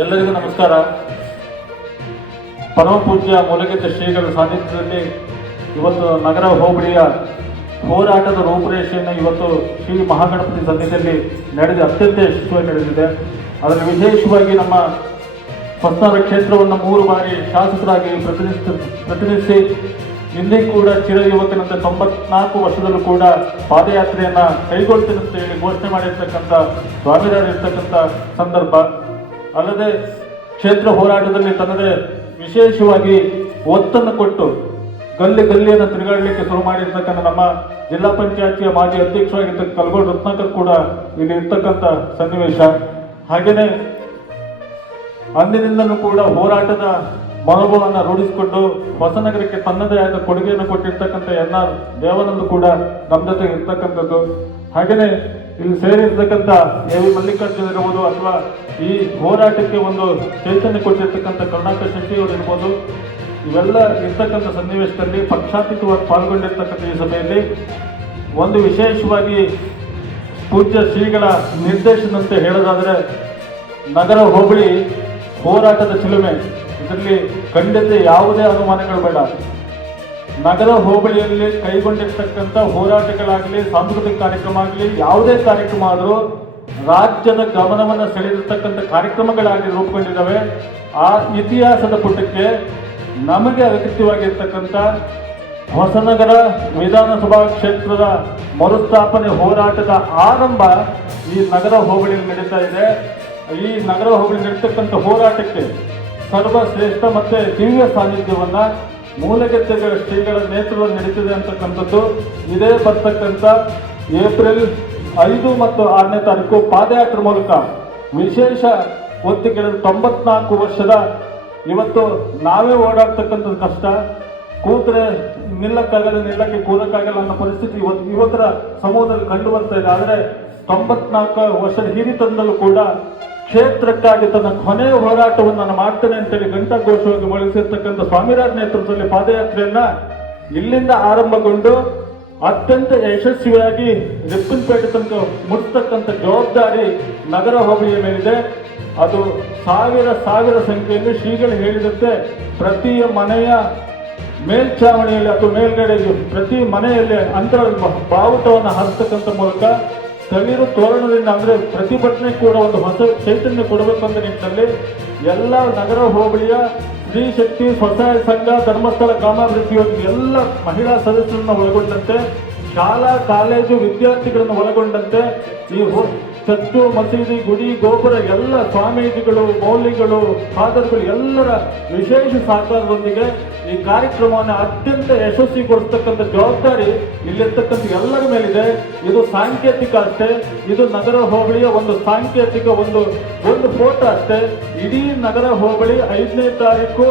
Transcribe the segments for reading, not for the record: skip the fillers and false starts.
ಎಲ್ಲರಿಗೂ ನಮಸ್ಕಾರ. ಪರಮ ಪೂಜ್ಯ ಮೂಲಗಿದ್ದ ಶ್ರೀಗಳ ಸಾನ್ನಿಧ್ಯದಲ್ಲಿ ಇವತ್ತು ನಗರ ಹೋಬಳಿಯ ಹೋರಾಟದ ರೂಪುರೇಷೆಯನ್ನು ಇವತ್ತು ಶ್ರೀ ಮಹಾಗಣಪತಿ ಸನ್ನಿಧಿಯಲ್ಲಿ ಅತ್ಯಂತ ಯಶಸ್ವಿಯಾಗಿ ನಡೆದಿದೆ. ಅದರಲ್ಲಿ ವಿಶೇಷವಾಗಿ ನಮ್ಮ ಹೊಸನಗರ ಕ್ಷೇತ್ರವನ್ನು 3 ಬಾರಿ ಶಾಸಕರಾಗಿ ಪ್ರತಿನಿಧಿಸಿ ಇಲ್ಲಿ ಕೂಡ ಚಿರ ಯುವಕನಂತೆ 94 ವರ್ಷದಲ್ಲೂ ಕೂಡ ಪಾದಯಾತ್ರೆಯನ್ನು ಕೈಗೊಳ್ತೇನೆ ಹೇಳಿ ಘೋಷಣೆ ಮಾಡಿರ್ತಕ್ಕಂಥ ಸ್ವಾಮಿರಾರಿರ್ತಕ್ಕಂಥ ಸಂದರ್ಭ. ಅಲ್ಲದೆ ಕ್ಷೇತ್ರ ಹೋರಾಟದಲ್ಲಿ ತನ್ನದೇ ವಿಶೇಷವಾಗಿ ಒತ್ತನ್ನು ಕೊಟ್ಟು ಗಲ್ಲಿಯನ್ನು ತಿರುಗಾಡಲಿಕ್ಕೆ ಶುರು ಮಾಡಿರ್ತಕ್ಕಂಥ ನಮ್ಮ ಜಿಲ್ಲಾ ಪಂಚಾಯತಿಯ ಮಾಜಿ ಅಧ್ಯಕ್ಷರಾಗಿರ್ತಕ್ಕ ಕಲ್ಗೋಡ್ ರತ್ನಾಕರ್ ಕೂಡ ಇಲ್ಲಿ ಇರ್ತಕ್ಕಂಥ ಸನ್ನಿವೇಶ. ಹಾಗೆಯೇ ಅಂದಿನಿಂದಲೂ ಕೂಡ ಹೋರಾಟದ ಮನೋಭಾವವನ್ನು ರೂಢಿಸಿಕೊಂಡು ಹೊಸನಗರಕ್ಕೆ ತನ್ನದೇ ಆದ ಕೊಡುಗೆಯನ್ನು ಕೊಟ್ಟಿರ್ತಕ್ಕಂಥ NR ದೇವಾನಂದ್ ಕೂಡ ನಮ್ಮ ಜೊತೆ ಇರ್ತಕ್ಕಂಥದ್ದು. ಹಾಗೆಯೇ ಇಲ್ಲಿ ಸೇರಿರ್ತಕ್ಕಂಥ AV ಮಲ್ಲಿಕಾರ್ಜುನ್ ಇರ್ಬೋದು, ಅಥವಾ ಈ ಹೋರಾಟಕ್ಕೆ ಒಂದು ಚೈತನ್ಯ ಕೊಟ್ಟಿರ್ತಕ್ಕಂಥ ಕರುಣಾಕರ್ ಶೆಟ್ಟಿ ಅವರು ಇರ್ಬೋದು, ಇವೆಲ್ಲ ಇರ್ತಕ್ಕಂಥ ಸನ್ನಿವೇಶದಲ್ಲಿ ಪಕ್ಷಾತೀತವಾಗಿ ಪಾಲ್ಗೊಂಡಿರ್ತಕ್ಕಂಥ ಈ ಸಭೆಯಲ್ಲಿ ಒಂದು ವಿಶೇಷವಾಗಿ ಪೂಜ್ಯ ಶ್ರೀಗಳ ನಿರ್ದೇಶನಂತೆ ಹೇಳೋದಾದರೆ, ನಗರ ಹೋಬಳಿ ಹೋರಾಟದ ಚಿಲುಮೆ. ಇದರಲ್ಲಿ ಖಂಡಿತ ಯಾವುದೇ ಅನುಮಾನಗಳು ಬೇಡ. ನಗರ ಹೋಬಳಿಯಲ್ಲಿ ಕೈಗೊಂಡಿರ್ತಕ್ಕಂಥ ಹೋರಾಟಗಳಾಗಲಿ, ಸಾಂಸ್ಕೃತಿಕ ಕಾರ್ಯಕ್ರಮ ಆಗಲಿ, ಯಾವುದೇ ಕಾರ್ಯಕ್ರಮ ಆದರೂ ರಾಜ್ಯದ ಗಮನವನ್ನು ಸೆಳೆದಿರ್ತಕ್ಕಂಥ ಕಾರ್ಯಕ್ರಮಗಳಾಗಿ ರೂಪುಗೊಂಡಿದ್ದಾವೆ. ಆ ಇತಿಹಾಸದ ಪುಟಕ್ಕೆ ನಮಗೆ ಅಗತ್ಯವಾಗಿರ್ತಕ್ಕಂಥ ಹೊಸನಗರ ವಿಧಾನಸಭಾ ಕ್ಷೇತ್ರದ ಮರುಸ್ಥಾಪನೆ ಹೋರಾಟದ ಆರಂಭ ಈ ನಗರ ಹೋಬಳಿಯಲ್ಲಿ ನಡೀತಾ ಇದೆ. ಈ ನಗರ ಹೋಬಳಿ ನಡೀತಕ್ಕಂಥ ಹೋರಾಟಕ್ಕೆ ಸರ್ವಶ್ರೇಷ್ಠ ಮತ್ತು ದಿವ್ಯ ಸಾನ್ನಿಧ್ಯವನ್ನು ಮೂಲಗೆದ್ದೆಗಳ ಶ್ರೀಗಳ ನೇತೃತ್ವದಲ್ಲಿ ನಡೀತಿದೆ ಅಂತಕ್ಕಂಥದ್ದು. ಇದೇ ಬರ್ತಕ್ಕಂಥ ಏಪ್ರಿಲ್ 5 ಮತ್ತು 6ನೇ ತಾರೀಕು ಪಾದಯಾತ್ರೆ ಮೂಲಕ ವಿಶೇಷ ಒತ್ತಿಗೆ 94 ವರ್ಷದ ಇವತ್ತು ನಾವೇ ಓಡಾಡ್ತಕ್ಕಂಥದ್ದು ಕಷ್ಟ. ಕೂತ್ರೆ ನಿಲ್ಲಕ್ಕೆ ಕೂರಕ್ಕಾಗಲ್ಲ ಅನ್ನೋ ಪರಿಸ್ಥಿತಿ ಯುವಕರ ಸಮೂಹದಲ್ಲಿ ಕಂಡು ಬರ್ತಾ ಇದೆ. ಆದರೆ 94 ವರ್ಷದ ಹಿರಿತನದಲ್ಲೂ ಕೂಡ ಕ್ಷೇತ್ರಕ್ಕಾಗಿ ತನ್ನ ಕೊನೆಯ ಹೋರಾಟವನ್ನು ನಾನು ಮಾಡ್ತೇನೆ ಅಂತೇಳಿ ಘಂಟಾಘೋಷವಾಗಿ ಮೊಳಗಿಸಿರ್ತಕ್ಕಂಥ ಸ್ವಾಮಿರಾಜ್ ನೇತೃತ್ವದಲ್ಲಿ ಪಾದಯಾತ್ರೆಯನ್ನ ಇಲ್ಲಿಂದ ಆರಂಭಗೊಂಡು ಅತ್ಯಂತ ಯಶಸ್ವಿಯಾಗಿ ರಿಪ್ಪನ್ಪೇಟೆ ತನಕ ಮುಟ್ಟಿಸ್ತಕ್ಕಂಥ ಜವಾಬ್ದಾರಿ ನಗರ ಹೋಬಳಿಯ ಮೇಲಿದೆ. ಅದು ಸಾವಿರ ಸಂಖ್ಯೆಯಲ್ಲಿ ಶ್ರೀಗಳು ಹೇಳಿದಂತೆ ಪ್ರತಿ ಮನೆಯ ಮೇಲ್ಛಾವಣಿಯಲ್ಲಿ ಅಥವಾ ಮೇಲ್ಗಡೆ ಪ್ರತಿ ಮನೆಯಲ್ಲಿ ಅಂತರ ಬಾವುಟವನ್ನು ಹರಿಸ್ತಕ್ಕಂಥ ಮೂಲಕ ತಳಿರು ತೋರಣದಿಂದ ಅಂದರೆ ಪ್ರತಿಭಟನೆ ಕೂಡ ಒಂದು ಹೊಸ ಚೈತನ್ಯ ಕೊಡಬೇಕು ಅಂತ ನಿಟ್ಟಿನಲ್ಲಿ ಎಲ್ಲ ನಗರ ಹೋಬಳಿಯ ಸ್ತ್ರೀ ಶಕ್ತಿ ಸ್ವಸಹಾಯ ಸಂಘ, ಧರ್ಮಸ್ಥಳ ಗ್ರಾಮಾಭಿವೃದ್ಧಿ ಯೋಜನೆ ಎಲ್ಲ ಮಹಿಳಾ ಸದಸ್ಯರನ್ನು ಒಳಗೊಂಡಂತೆ ಶಾಲಾ ಕಾಲೇಜು ವಿದ್ಯಾರ್ಥಿಗಳನ್ನು ಒಳಗೊಂಡಂತೆ ಈ ಚರ್ಚು, ಮಸೀದಿ, ಗುಡಿ, ಗೋಪುರ ಎಲ್ಲ ಸ್ವಾಮೀಜಿಗಳು, ಮೌಲ್ಯಗಳು, ಫಾದರ್ಗಳು ಎಲ್ಲರ ವಿಶೇಷ ಸಹಕಾರದೊಂದಿಗೆ ಈ ಕಾರ್ಯಕ್ರಮವನ್ನು ಅತ್ಯಂತ ಯಶಸ್ವಿಗೊಳಿಸ್ತಕ್ಕಂಥ ಜವಾಬ್ದಾರಿ ಇಲ್ಲಿರ್ತಕ್ಕಂಥ ಎಲ್ಲರ ಮೇಲಿದೆ. ಇದು ಸಾಂಕೇತಿಕ ಅಷ್ಟೇ. ಇದು ನಗರ ಹೋಬಳಿಯ ಒಂದು ಸಾಂಕೇತಿಕ ಒಂದು ಫೋಟೋ ಅಷ್ಟೇ. ಇಡೀ ನಗರ ಹೋಬಳಿ 5ನೇ ತಾರೀಕು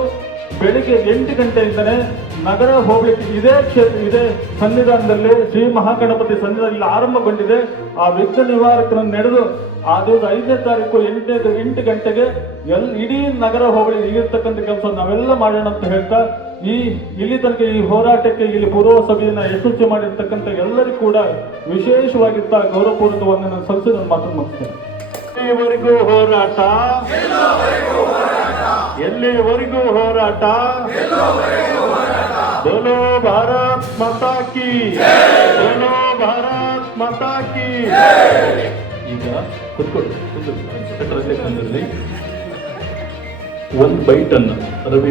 ಬೆಳಿಗ್ಗೆ 8 ಗಂಟೆಯಿಂದನೇ ನಗರ ಹೋಬಳಿ ಇದೇ ಸನ್ನಿಧಾನದಲ್ಲಿ ಶ್ರೀ ಮಹಾಗಣಪತಿ ಸನ್ನಿಧಾನದಲ್ಲಿ ಆರಂಭಗೊಂಡಿದೆ. ಆ ವಿಘ್ನ ನಿವಾರಕರನ್ನು ನಡೆದು ಆ ದಿವಸ 5ನೇ ತಾರೀಕು 8 ಗಂಟೆಗೆ ಇಡೀ ನಗರ ಹೋಬಳಿ ಇಲ್ಲಿರ್ತಕ್ಕಂಥ ಕೆಲಸ ನಾವೆಲ್ಲ ಮಾಡೋಣ ಅಂತ ಹೇಳ್ತಾ ಇಲ್ಲಿ ತನಕ ಈ ಹೋರಾಟಕ್ಕೆ ಇಲ್ಲಿ ಪೂರ್ವ ಸಭೆಯನ್ನು ಯಶಸ್ವಿ ಮಾಡಿರ್ತಕ್ಕಂಥ ಎಲ್ಲರಿಗೂ ಕೂಡ ವಿಶೇಷವಾಗಿರ್ತ ಗೌರವಪೂರ್ವಕ ವಂದನೆ ಸಲ್ಲಿಸಿ ನನ್ನ ಮಾತನ್ನು ಮುಗಿಸ್ತೇನೆ. ಎಲ್ಲಿವರೆಗೂ ಹೋರಾಟ, ಎಲ್ಲಿವರೆಗೂ ಹೋರಾಟ, ಬೋಲೋ ಭಾರತ್ ಮಾತಾ ಕಿ, ಬೋಲೋ ಭಾರತ್ ಮಾತಾ ಕಿ. ಈಗ ಕುತ್ಕೊಳ್ಳಿ. ಒಂದು ಬೈಟನ್ನು ರವಿ